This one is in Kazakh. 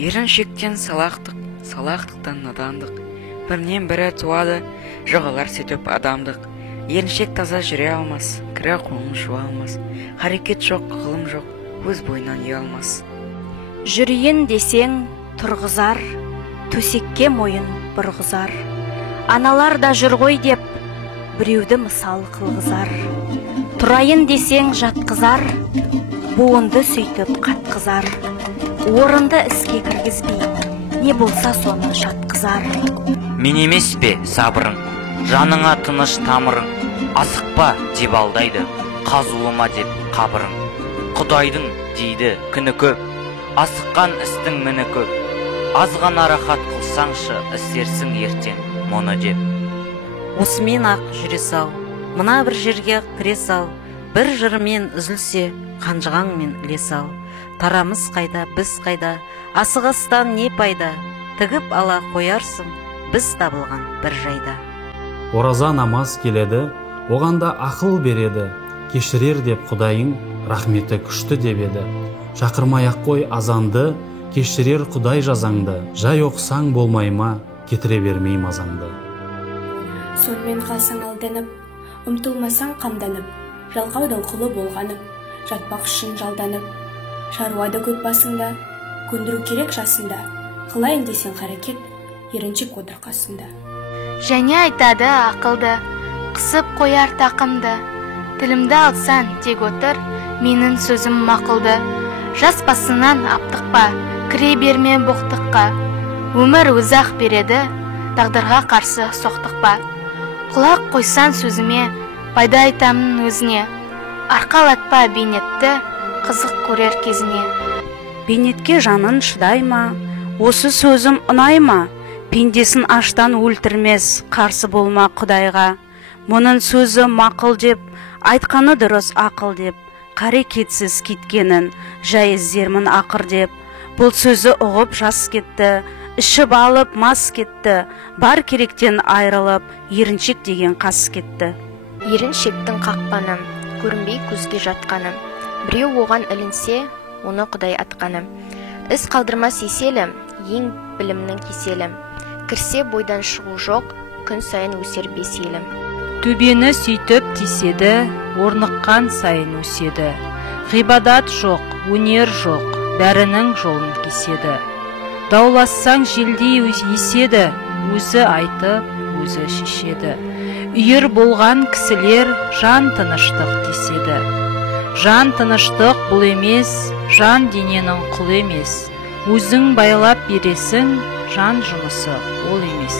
Еріншектен салақтық, салақтықтан надандық. Бірінен бірі туады, жоғалар сөйтіп адамдық. Еріншек таза жүре алмас, кірі қолын жуа алмас. Харекет жоқ, ғылым жоқ, өз бойынан ұялмас. Жүрейін десең тұрғызар, төсекке мойын бұрғызар. Аналар да жүр ғой деп, біреуді мысал қылғызар. Тұрайын десең жатқызар, буынды сөйтіп қатқызар. Орынды іске кіргізбей, не болса соны жатқызар. Мен емес пе сабырың, жаныңа тыныш тамырың, асықпа деп алдайды, қазулыма деп қабырың. Құдайдың дейді күні көп, асыққан істің міні көп. Азғана рахат қылсаңшы, істерсің ертең мұны деп. Осымен ақ жүре сал, мына бір жерге кіре сал, бір жырымен үзілсе, қанжығаңмен іле сал. Тарамыз қайда, біз қайда, асығыстан не пайда, тігіп ала қоярсың, біз табылған бір жайда. Ораза намаз келеді, оғанда ақыл береді, кешірер деп Құдайың, рахметі күшті деп еді. Шақырмай-ақ қой азанды, кешірер Құдай жазаңды, жай оқысаң болмай ма, кетіре бермей мазаңды. Сонымен қалсаң алданып, ұмтылмасаң қамданып, жалқаудың құлы болғанып, жатпақ үшін жалданып. Шаруады көп басында, көндіру керек жасында, қылайын десең қарекет, еріншек отыр қасында. Және айтады ақылды, қысып қояр тақымды, тілімді алсаң тек отыр, менің сөзім мақылды. Жас басынан аптықпа, кіре берме боқтыққа, өмір өзақ береді, тағдырға қарсы соқтықпа. Құлақ қойсан сөзіме, пайда айтамын өзіне, арқалатпа бейнетті, қызық көрер кезіне. Бейнетке жанын шыдай ма, осы сөзім ұнай ма, пендесін аштан өлтірмес, қарсы болма Құдайға. Мұның сөзі мақыл деп, айтқаны дұрыс ақыл деп, қарекетсіз кеткенін, жай іздермін ақыр деп. Бұл сөзі ұғып жас кетті, ішіп алып мас кетті, бар керектен айрылып, еріншек деген қас кетті. Еріншектің қақпаны, көрінбей көзге жатқаны, біреу оған ілінсе, оны Құдай атқаны. Іс қалдырмас еселім, ең білімнің кеселім. Кірсе бойдан шығу жоқ, күн сайын өсер беселім. Төбені сөйтіп теседі, орныққан сайын өседі. Ғибадат жоқ, өнер жоқ, бәрінің жолын кеседі. Даулассаң желдей еседі, өзі айтып, өзі шешеді. Үйір болған кісілер жан тыныштық деседі. Жан тыныштық бұл емес, жан дененің құл емес. Өзің байлап бересің, жан жұмысы ол емес.